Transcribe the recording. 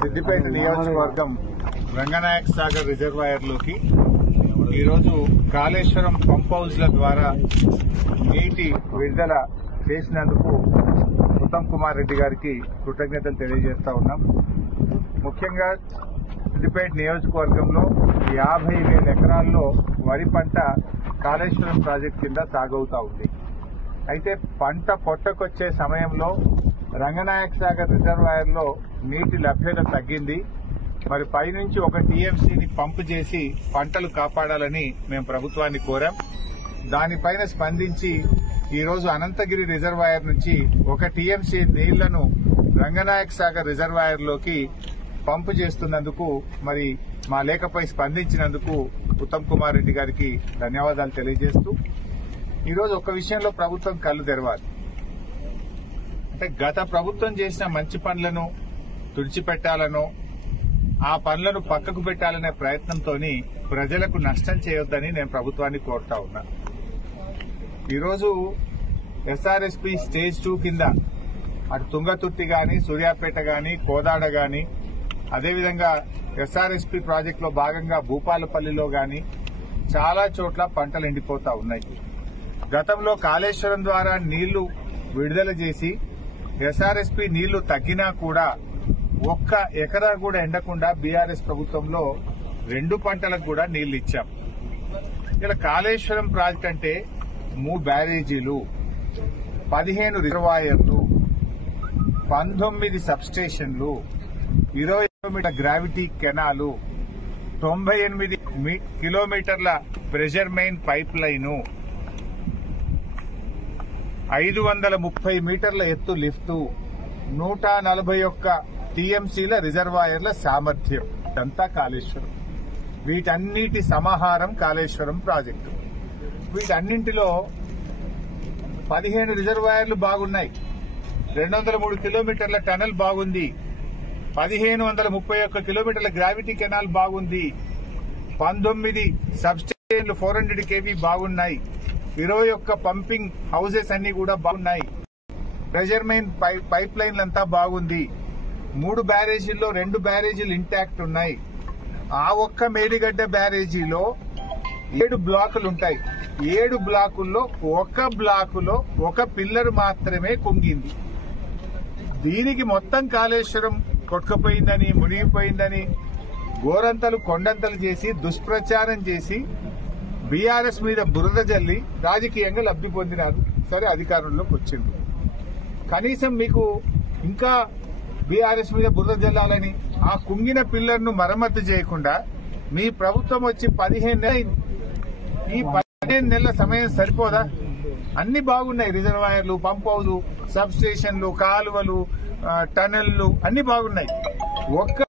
సిద్దిపేట నియోజకవర్గం రంగనాయక సాగర్ రిజర్వాయర్లోకి ఈరోజు కాళేశ్వరం పంప్ హౌస్ల ద్వారా నీటి విడుదల చేసినందుకు ఉత్తమ్ కుమార్ రెడ్డి గారికి కృతజ్ఞతలు తెలియజేస్తా ఉన్నాం. ముఖ్యంగా సిద్దిపేట నియోజకవర్గంలో 50,000 ఎకరాల్లో వరి పంట కాళేశ్వరం ప్రాజెక్టు కింద సాగవుతా ఉంది. అయితే పంట పొట్టకొచ్చే సమయంలో రంగనాయక సాగర్ రిజర్వాయర్లో నీటి లభ్యత తగ్గింది. మరి పైనుంచి 1 టీఎంసీని పంపు చేసి పంటలు కాపాడాలని మేము ప్రభుత్వాన్ని కోరాం. దానిపైన స్పందించి ఈరోజు అనంతగిరి రిజర్వాయర్ నుంచి 1 టీఎంసీ నీళ్లను రంగనాయక సాగర్ రిజర్వాయర్లోకి పంపు చేస్తున్నందుకు మరి మా లేఖపై స్పందించినందుకు ఉత్తమ్ కుమార్ రెడ్డి గారికి ధన్యవాదాలు తెలియజేస్తూ ఈరోజు ఒక విషయంలో ప్రభుత్వం కళ్ళు తెరవాలి. అంటే గత ప్రభుత్వం చేసిన మంచి పనులను తుడిచిపెట్టాలనో ఆ పనులను పక్కకు పెట్టాలనే ప్రయత్నంతో ప్రజలకు నష్టం చేయొద్దని నేను ప్రభుత్వాన్ని కోరుతా ఉన్నా. ఈరోజు ఎస్ఆర్ఎస్పీ స్టేజ్ 2 కింద అటు తుంగతుర్తి గాని, సూర్యాపేట గాని, కోదాడ గాని, అదేవిధంగా ఎస్ఆర్ఎస్పీ ప్రాజెక్టులో భాగంగా భూపాలపల్లిలో గాని చాలా చోట్ల పంటలు ఎండిపోతా ఉన్నాయి. గతంలో కాళేశ్వరం ద్వారా నీళ్లు విడుదల చేసి ఎస్ఆర్ఎస్పీ నీళ్లు తగ్గినా కూడా 1 ఎకరా కూడా ఎండకుండా బీఆర్ఎస్ ప్రభుత్వంలో 2 పంటలకు కూడా నీళ్లు ఇచ్చాం. ఇలా కాళేశ్వరం ప్రాజెక్ట్ అంటే 3 బ్యారేజీలు, 15 రిజర్వాయర్లు, 19 సబ్స్టేషన్లు, 20 కిలోమీటర్ గ్రావిటీ కెనాలు, 98 కిలోమీటర్ల ప్రెషర్ మెయిన్ పైప్ లైను, 530 మీటర్ల ఎత్తు లిఫ్టు, 141 టీఎంసీల రిజర్వాయర్ల సామర్థ్యం. ఇదంతా కాళేశ్వరం. వీటన్నిటి సమాహారం కాళేశ్వరం ప్రాజెక్టు. వీటన్నింటిలో 15 రిజర్వాయర్లు బాగున్నాయి, 203 కిలోమీటర్ల టనల్ బాగుంది, 1531 కిలోమీటర్ల గ్రావిటీ కెనాల్ బాగుంది, 19 సబ్స్టేషన్లు 400 కేవీ బాగున్నాయి, 21 పంపింగ్ హౌసెస్ అన్ని కూడా బాగున్నాయి, ప్రెషర్ మెయిన్ పైప్ లైన్లంతా బాగుంది, 3 బ్యారేజీల్లో 2 బ్యారేజీలు ఇంటాక్ట్ ఉన్నాయి. ఆ ఒక్క మేడిగడ్డ బ్యారేజీలో 7 బ్లాకులు ఉంటాయి. 7 బ్లాకుల్లో 1 బ్లాకులో 1 పిల్లర్ మాత్రమే కుంగింది. దీనికి మొత్తం కాళేశ్వరం కొట్టుకుపోయిందని, మునిగిపోయిందని గోరంతలు కొండంతలు చేసి దుష్ప్రచారం చేసి బీఆర్ఎస్ మీద బురద జల్లి రాజకీయంగా లబ్ధి పొందినారు. సరే, అధికారంలోకి వచ్చింది. కనీసం మీకు ఇంకా బీఆర్ఎస్ మీద బురద జల్లాలని ఆ కుంగిన పిల్లర్ను మరమ్మతు చేయకుండా మీ ప్రభుత్వం వచ్చి 15 నెలలు, ఈ 15 నెలల సమయం సరిపోదా? అన్ని బాగున్నాయి, రిజర్వాయర్లు, పంప్ హౌస్, సబ్ స్టేషన్లు, కాలువలు, టనెళ్లు అన్ని బాగున్నాయి. 1